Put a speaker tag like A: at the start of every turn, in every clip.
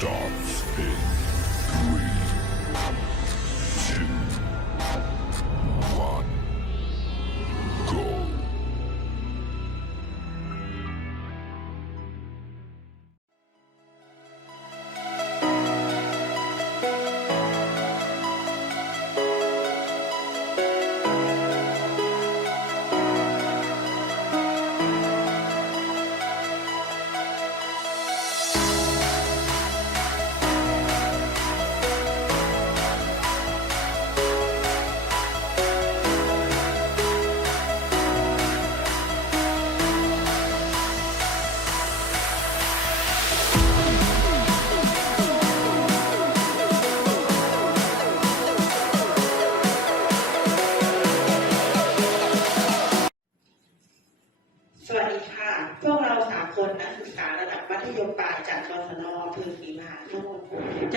A: liftoff.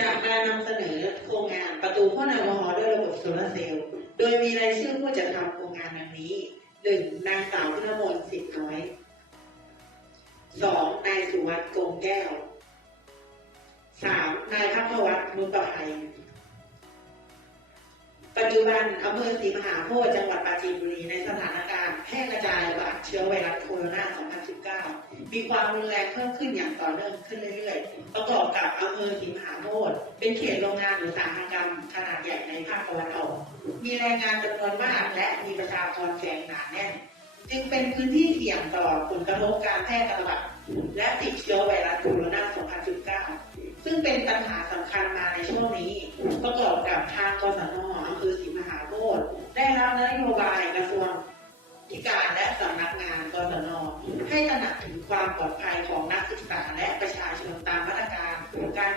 A: จากการนำเสนอโครงงานประตูพ่อนแอลกอฮอลด้วยระบบโซลาร์เซลล์ โดยมีรายชื่อผู้จัดทำโครงงานดังนี้หนึ่งนางสาวพุทธมนต์สิทธิ์น้อยสองนายสุวัสด์โกงแก้วสามนายพักวัฒน์นุประภัยปัจจุบันอำเภอศรีมหาโพธิ์จังหวัดปราจีนบุรีในสถานการณ์แพร่กระจายระบาดเชื้อไวรัสโคโรนา 2019 มีความรุนแรงเพิ่มขึ้นอย่างต่อเนื่องขึ้นเรื่อยๆ ประกอบกับอำเภอศรีมหา โพธิ์เป็นเขตโรงงานอุตสาหกรรมขนาดใหญ่ในภาคตะวันออก มีแรงงานจำนวนมากและมีประชากรแฝงหนาแน่น จึงเป็นพื้นที่เสี่ยงต่อผลกระทบการแพร่ระบาดและติดเชื้อไวรัสโคโรนา 2019 ซึ่งเป็นปัญหาสำคัญมาในช่วงนี้ ประกอบกับทางกสนอำเภอศรีมหาโพธิ์ได้รับนโยบายกระทรวงธิการและสำนักงานกสนให้ตระหนักถึงความปลอดภัยของนักศึกษาและ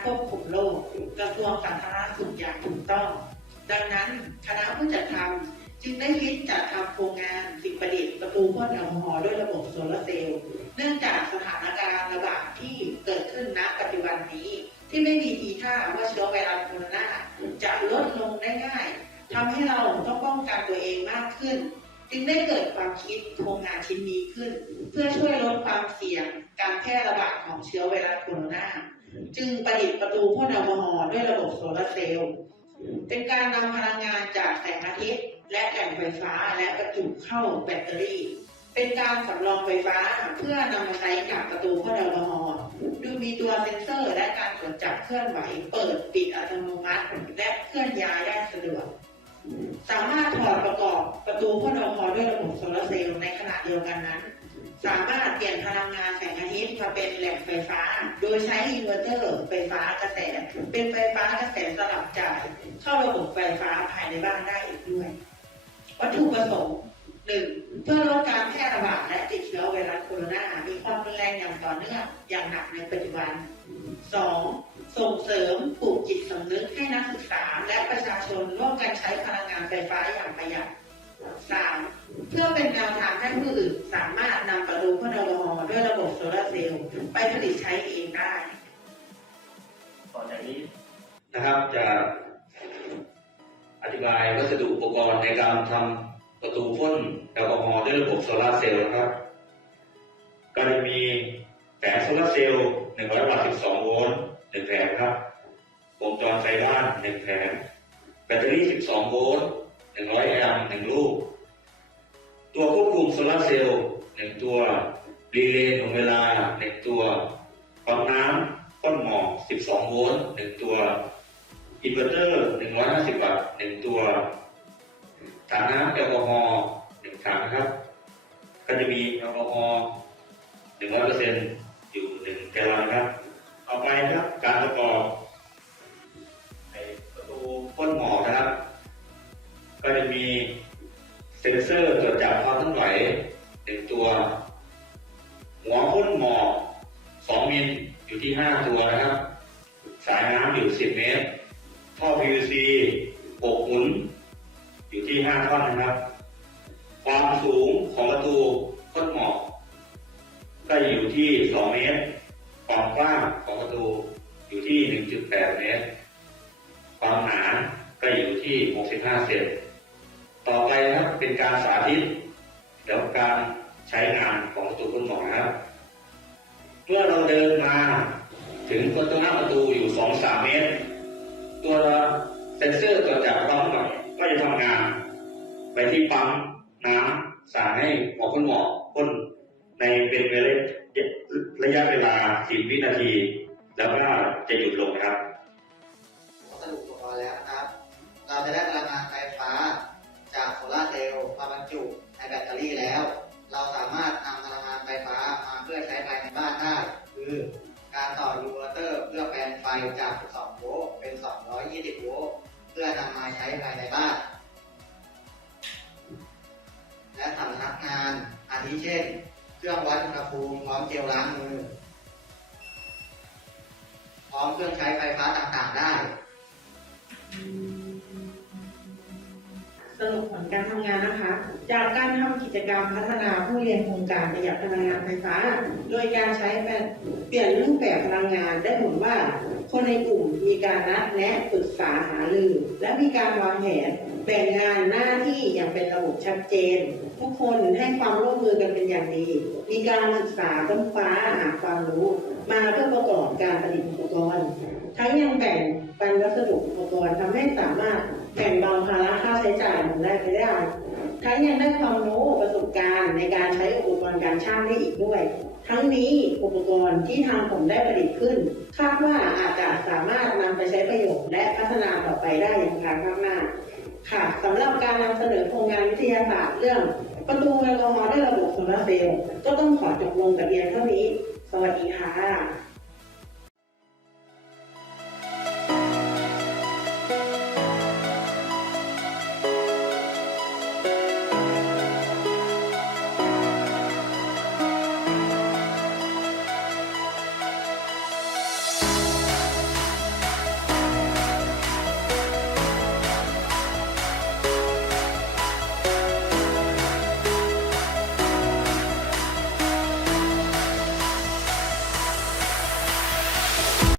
A: ควบคุมโรคกระทรวงสาธารณสุขอย่างถูกต้อง ดังนั้นคณะผู้จัดทำจึงได้คิดจัดทำโครงงานสิ่งประดิษฐ์ประตูพ่นแอลกอฮอล์ด้วยระบบโซลาร์เซลล์เนื่องจากสถานการณ์ระบาดที่เกิดขึ้นณปัจจุบันนี้ ที่ไม่มี เพื่อช่วยลดความเสี่ยงการแพร่ระบาดของเชื้อไวรัสโคโรนาจึงประดิษฐ์ประตูพ่นแอลกอฮอล์ด้วยระบบโซลาร์เซลล์เป็นการนำพลังงานจากแสงอาทิตย์ และแหล่งไฟฟ้าและประจุเข้าแบตเตอรี่ เป็นการสำรองไฟฟ้าเพื่อนำมาใช้กับประตูพ่นแอลกอฮอล์โดยมีตัวเซ็นเซอร์และการตรวจจับเคลื่อนไหว เปิดปิดอัตโนมัติ และเคลื่อนย้ายได้สะดวก สามารถถอดประกอบประตูพ่นแอลกอฮอล์ด้วยระบบโซลาร์เซลล์ในขณะเดียวกันนั้น สามารถเปลี่ยนพลังงานแสงอาทิตย์มาเป็นแหล่งไฟฟ้า โดยใช้อินเวอร์เตอร์ไฟฟ้ากระแส เป็นไฟฟ้ากระแสสลับจ่ายเข้าระบบไฟฟ้าภายในบ้านได้อีกด้วย วัตถุประสงค์หนึ่งเพื่อลดการแพร่ระบาดและติดเชื้อไวรัสโคโรนา มีความรุนแรงอย่างต่อเนื่องอย่างหนักในปัจจุบันสองส่งเสริมปลูกจิตสำนึกให้นักศึกษา และประชาชนร่วมกันใช้พลังงานไฟฟ้าอย่างประหยัด สามเพื่อเป็นแนวทางให้ผู้อื่นสามารถนำประตูพ่นแอลกอฮอล์ด้วยระบบโซลาร์เซลล์ไปผลิตใช้เองได้
B: ต่อจากนี้นะครับจะอธิบายวัสดุอุปกรณ์ในการทำประตูพ่นแอลกอฮอล์ด้วยระบบโซลาร์เซลล์นะครับก็จะมีแผงโซลาร์เซลล์100วัตต์12 โวลต์1แผงครับวงจรไฟบ้าน1แผงแบตเตอรี่ 12 โวลต์ 100แอมป์1ลูก ตัวควบคุมโซลาเซลล์ 1 ตัวรีเลย์หน่วงเวลา 1 ตัวปั๊มน้ำต้นหมอก 12 โวลต์ 1 ตัว อินเวอร์เตอร์ 150 วัตต์ 1 ตัวถังน้ำแอลกอฮอล์ 1 ถังนะครับ ก็จะมีแอลกอฮอล์100%อยู่ 1 แกลลอนครับต่อไปครับ การประกอบ เซอร์ตรวจจับความทั้งไหว1ตัว หัวพ่นหมอก2มิลอยู่ที่5ตัวนะครับ สายน้ำอยู่10เมตร ท่อ PVC 6หมุน อยู่ที่5ท่อนนะครับ ความสูงของประตูพ่นหมอกก็อยู่ที่2เมตร ความกว้างของประตูอยู่ที่1.8เมตร ความหนาก็อยู่ที่65เซน ต่อไปนะครับเป็นการสาธิตเกี่ยวกับการใช้งานของประตูพ่นหมอกนะครับ เมื่อเราเดินมาถึงประตูหน้าประตูอยู่สองสามเมตร ตัวเซ็นเซอร์ตัวจับความหน่อยก็จะทำงาน ไปที่ปั๊มน้ำสั่งให้หมอคุณหมอพ่นในเป็นเวลาระยะเวลา10วินาที แล้วก็จะหยุดลงนะครับ
C: สรุปอุปกรณ์แล้วนะครับ เราจะได้พลังงาน จุในแบตเตอรี่แล้ว เราสามารถนำพลังงานไฟฟ้ามาเพื่อใช้ภายในบ้านได้ คือการต่อยูเวอร์เตอร์เพื่อแปลงไฟจาก 12 โวลต์เป็น 220 โวลต์เพื่อนำมาใช้ภายในบ้าน และสำนักงานอาทิเช่น เครื่องวัดอุณหภูมิพร้อมเจลล้างมือ พร้อมเครื่องใช้ไฟฟ้าต่างๆได้
A: สรุปผลการทำงานนะคะ จากการทำกิจกรรมพัฒนาผู้เรียนโครงการประหยัดพลังงานไฟฟ้า โดยการใช้แบบเปลี่ยนรูปแบบพลังงานได้ผลว่า คนในกลุ่มมีการนัดแนะปรึกษาหารือ และมีการวางแผนแบ่งงานหน้าที่อย่างเป็นระบบชัดเจน ทุกคนให้ความร่วมมือกันเป็นอย่างดี มีการศึกษาค้นคว้าหาความรู้ มาเพื่อประกอบการผลิตอุปกรณ์ ทั้งยังแบ่งปันวัสดุอุปกรณ์ทำให้สามารถ แบ่งเบาภาระค่าใช้จ่ายของได้ไปได้ทั้งยังได้ความรู้ประสบการณ์ในการใช้อุปกรณ์การช่างได้อีกด้วย ทั้งนี้อุปกรณ์ที่ทางผมได้ผลิตขึ้น คาดว่าอาจจะสามารถนำไปใช้ประโยชน์และพัฒนาต่อไปได้อย่างภายภาคหน้าค่ะสำหรับการนำเสนอโครงงานวิทยาศาสตร์เรื่อง ประตูแอลกอฮอล์ด้วยระบบโซลาร์เซลล์ก็ต้องขอจบลงแต่เพียงเท่านี้ สวัสดีค่ะ